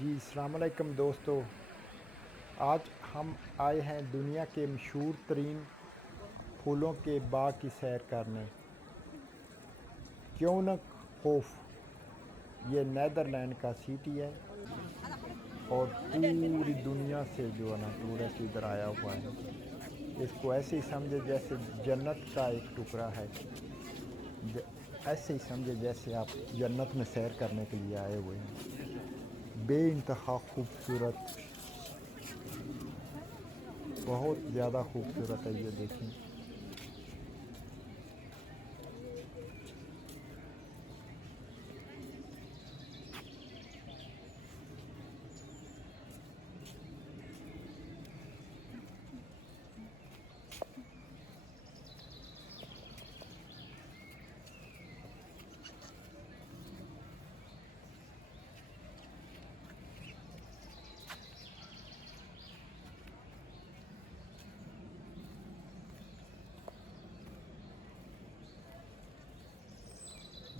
जी अस्सलाम वालेकुम दोस्तों, आज हम आए हैं दुनिया के मशहूर तरीन फूलों के बाग की सैर करने। क्यूनखोफ ये नीदरलैंड का सिटी है और पूरी दुनिया से जो है ना टूरिस्ट इधर आया हुआ है। इसको ऐसे ही समझे जैसे जन्नत का एक टुकड़ा है, ऐसे ही समझे जैसे आप जन्नत में सैर करने के लिए आए हुए हैं। बेइंतहा खूबसूरत, बहुत ज़्यादा खूबसूरत है। ये देखें,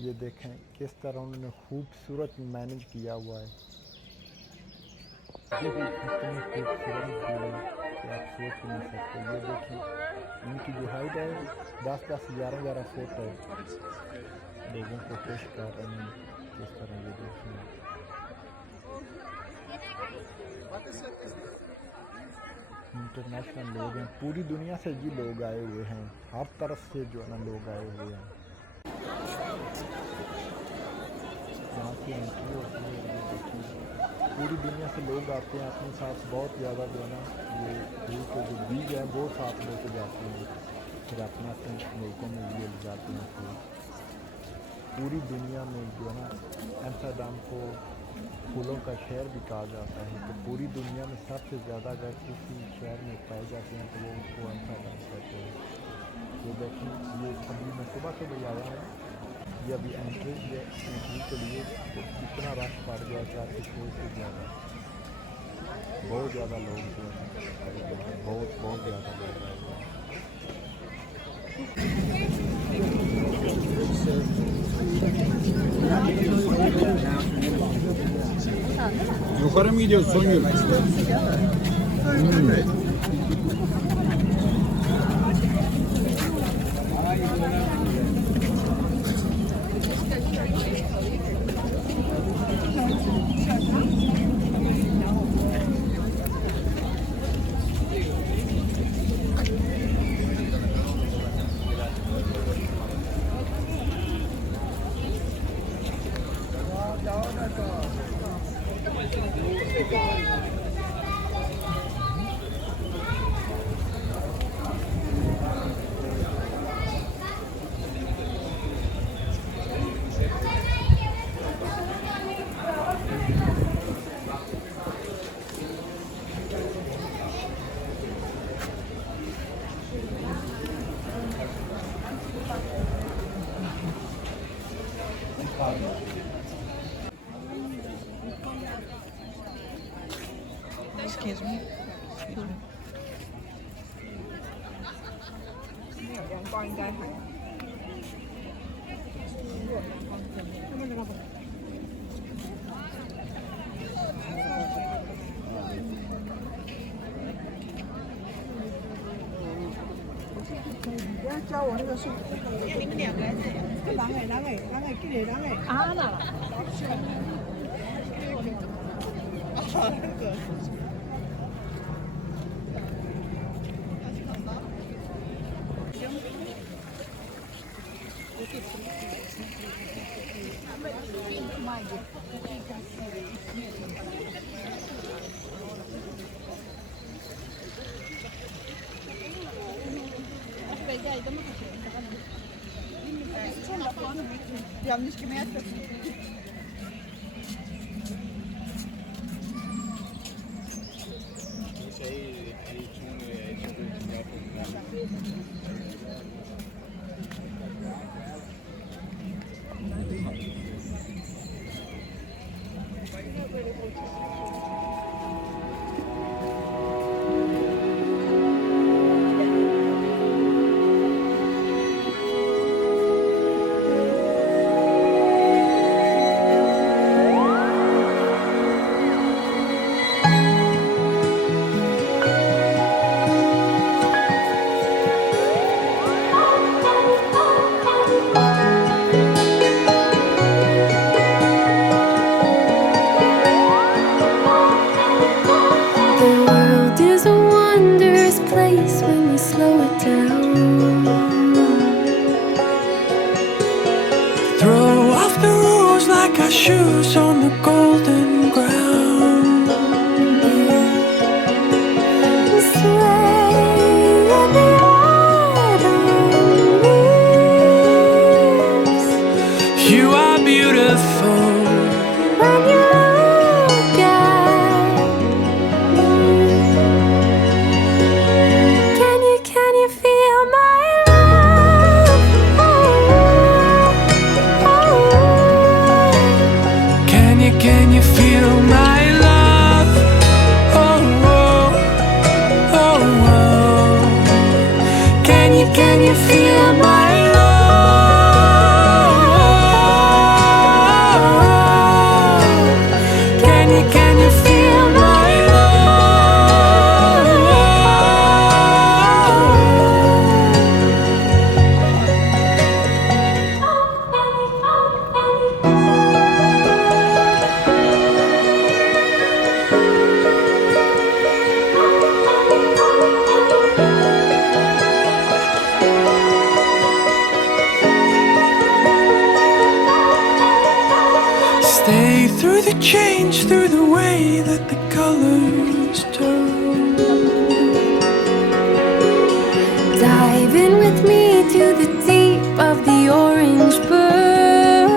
ये देखें किस तरह उन्होंने खूबसूरत मैनेज किया हुआ है। इतनी खूबसूरत फूल है कि आप सोच नहीं सकते। ये देखें, इनकी जो हाइट है 10-10, 11-11 फुट है। लोगों को खुश कर रहे हैं किस तरह। ये देखें, इंटरनेशनल लोग हैं, पूरी दुनिया से जी लोग आए हुए हैं, हर तरफ से जो है ना लोग आए हुए हैं। यहाँ की एंट्री होती है। ये देखिए, पूरी दुनिया से लोग आते हैं अपने साथ। बहुत ज़्यादा जो है ना ये फूल के जो बीज हैं वो साथ लेके जाते हैं, फिर अपने अपने मुल्कों में ये ले जाते हैं फूल। पूरी दुनिया में जो है ना एम्स्टर्डम को फूलों का शहर भी कहा जाता है। तो पूरी दुनिया में सबसे ज़्यादा अगर किसी शहर में पाए जाते हैं तो वो उसको एम्स्टर्डम कहते हैं। ये देखें, ये अभी मैं सुबह से भी आया हूँ, ये अभी एंट्री के लिए तो इतना रश पड़ गया कि आपकी सोच से ज़्यादा, बहुत ज़्यादा लोग जो हैं, बहुत ज़्यादा लोग आए हुए हैं। Yukarı mı gidiyoruz Songül? Excuse me. Wir haben nicht gemerkt, dass can you feel my love? Oh, oh, oh, oh. Can you feel my love? Can you feel my Stay through the change, through the way that the colors turn. Dive in with me to the deep of the orange burn.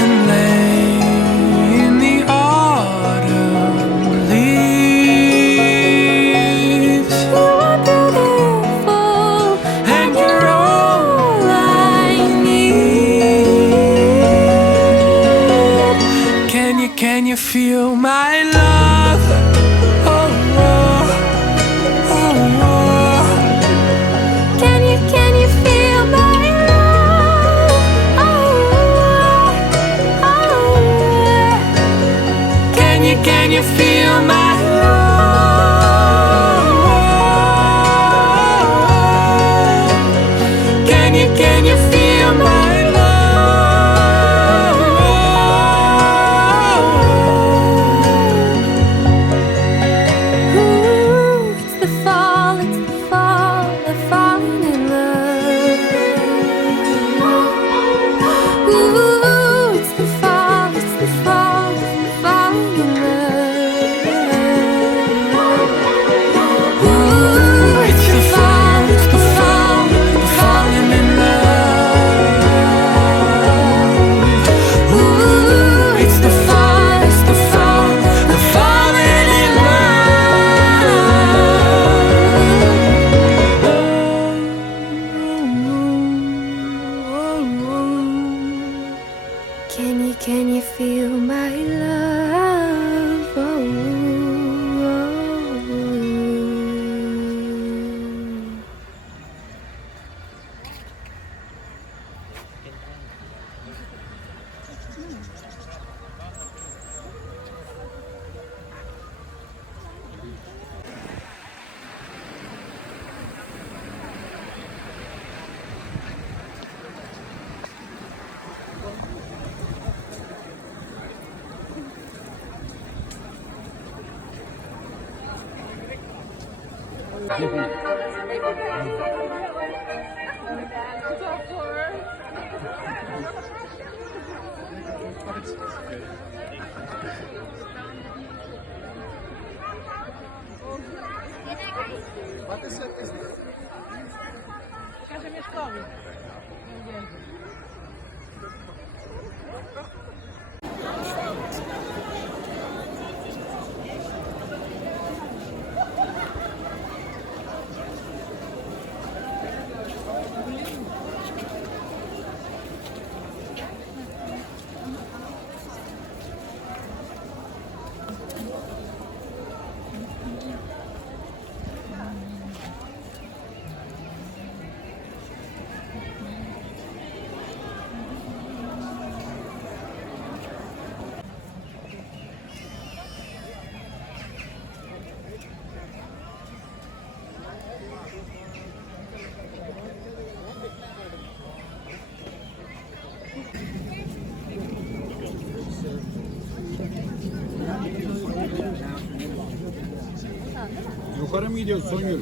And lay in the autumn leaves. You are beautiful, And you're all I need. Can you feel my love? Oh, oh, oh, oh. Can you feel my love? Oh, oh. Can you feel my love? Can you feel my love? Ooh, it's the fall, they're falling in love. Ooh, it's the fall, they're falling in love. Ooh, it's the fall, they're falling in love. Ooh, it's the fall, they're falling in love. Can you feel my love? Oh, oh, oh. Yukarı mı gidiyoruz Songül?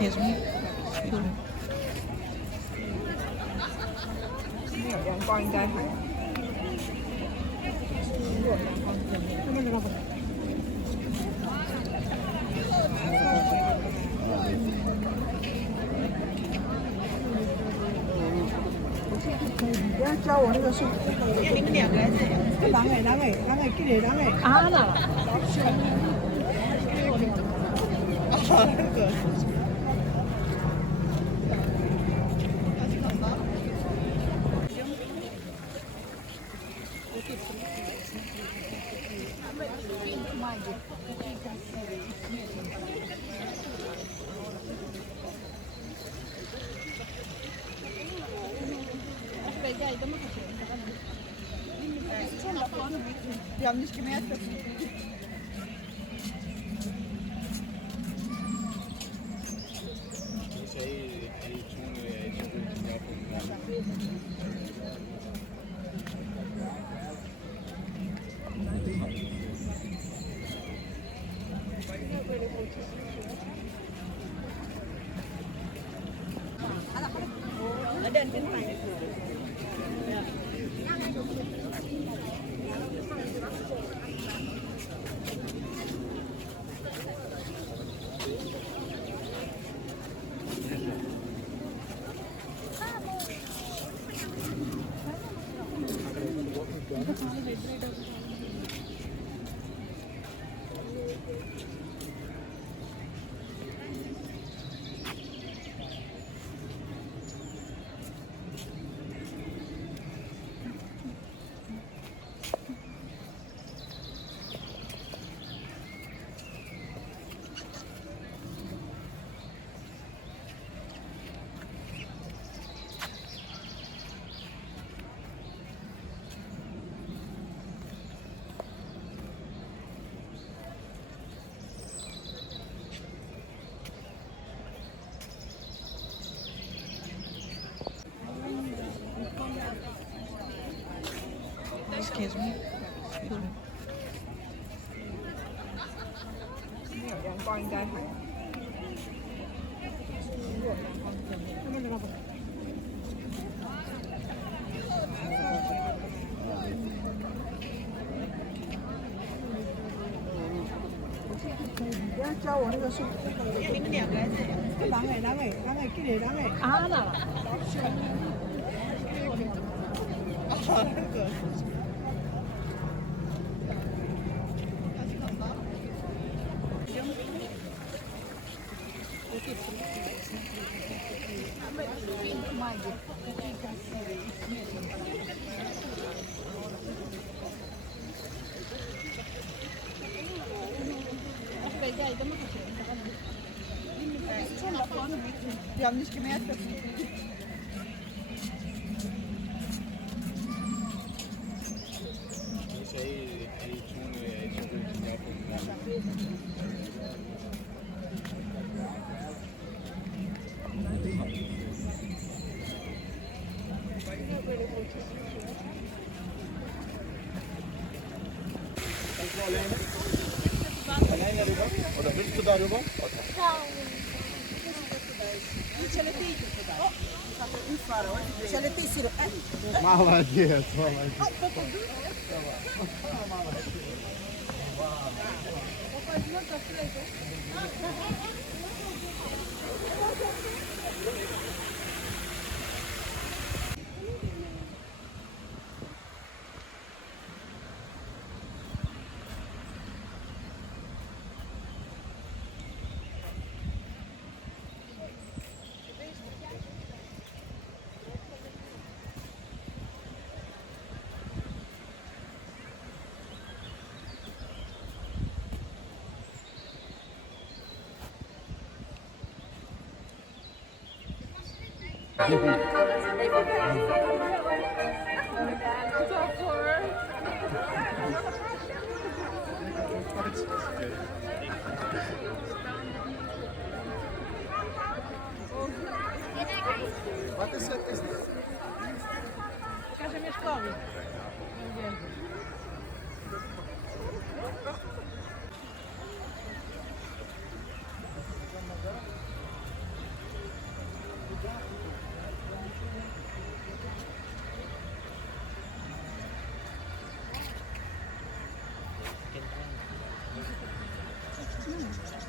Excuse me. Đang coi anh trai. Cho我那个是，你们两个人，狼尾，给你狼尾。啊了。Yanlış kime yapıyorsun? Excuse me. Đang coi anh trai. Cho我那个是，你们两个人，狼尾，给你狼尾。啊了。Yanlış kime yapıyorsun? Oder willst du darüber? Молодец, молодец. No.